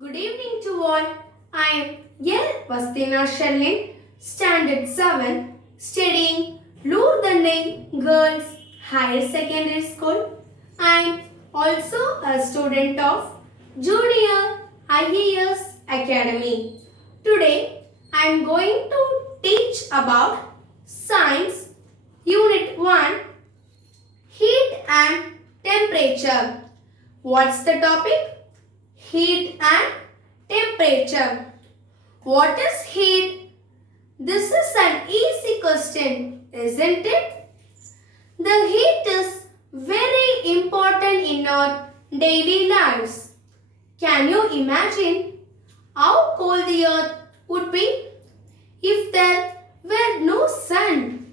Good evening to all. I am Sherlin, Standard 7, studying Lghsc Girls Higher Secondary School. I am also a student of Junior IAS Academy. Today I am going to teach about Science Unit 1, Heat and Temperature. What's the topic? Heat and temperature. What is heat? This is an easy question, isn't it? The heat is very important in our daily lives. Can you imagine how cold the earth would be if there were no sun?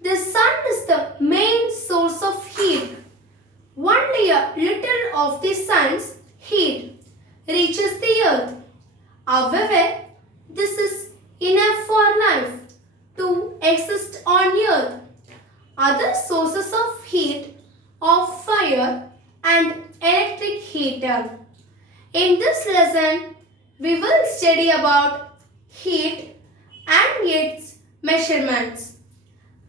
The sun is the main source of heat. Only a little of the sun's heat reaches the earth. However, this is enough for life to exist on earth. Other sources of heat are fire and electric heater. In this lesson, we will study about heat and its measurements.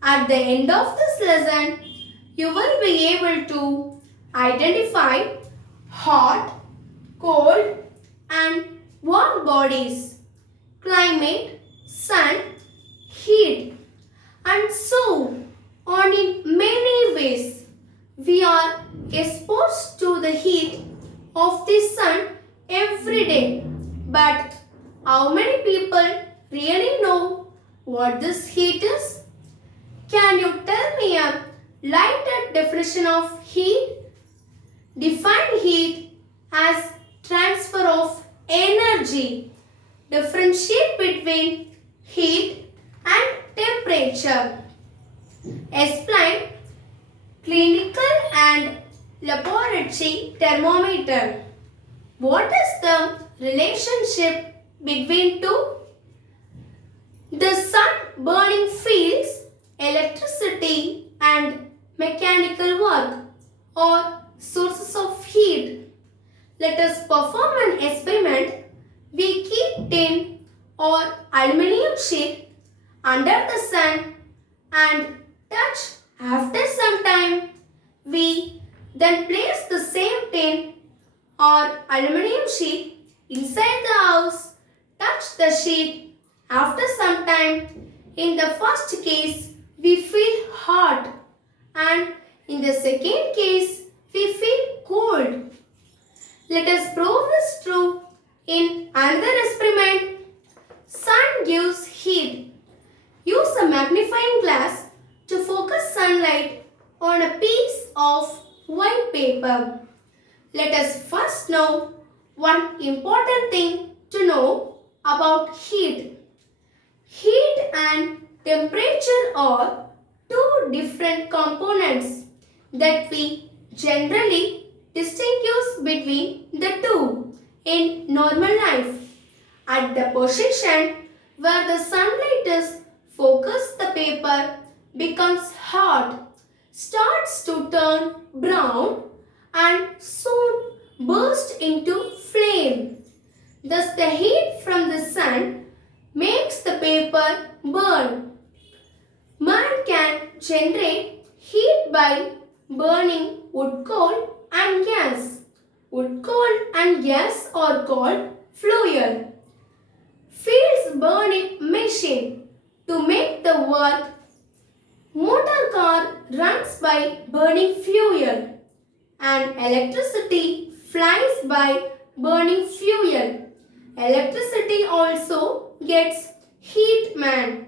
At the end of this lesson, you will be able to identify hot, cold and warm bodies, climate, sun, heat, and so on. In many ways, we are exposed to the heat of the sun every day. But how many people really know what this heat is? Can you tell me a lighter definition of heat? Define heat as transfer of energy. Differentiate between heat and temperature. Explain clinical and laboratory thermometer. What is the relationship between two? The sun burning fields, electricity and mechanical work or sources of heat. Let us perform an experiment. We keep tin or aluminium sheet under the sun and touch after some time. We then place the same tin or aluminium sheet inside the house, touch the sheet after some time. In the first case, we feel hot and in the second case, we feel cold. Let us prove this true in another experiment. Sun gives heat. Use a magnifying glass to focus sunlight on a piece of white paper. Let us first know one important thing to know about heat. Heat and temperature are two different components that we generally distinguish between the two in normal life. At the position where the sunlight is focused, the paper becomes hot, starts to turn brown and soon burst into flame. Thus the heat from the sun makes the paper burn. Man can generate heat by burning wood coal and gas. Wood coal and gas are called fuel. Fields burning machine to make the work. Motor car runs by burning fuel and electricity flies by burning fuel. Electricity also gets heat. Man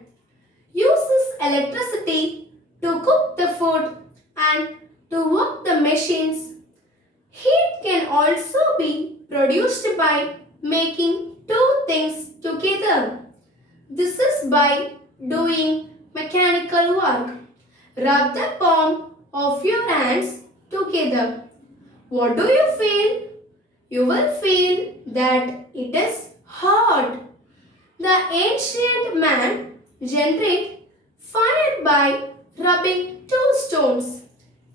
uses electricity to cook the food and to work the machines. Heat can also be produced by making two things together. This is by doing mechanical work. Rub the palm of your hands together. What do you feel? You will feel that it is hot. The ancient man generated fire by rubbing two stones.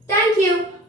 Thank you.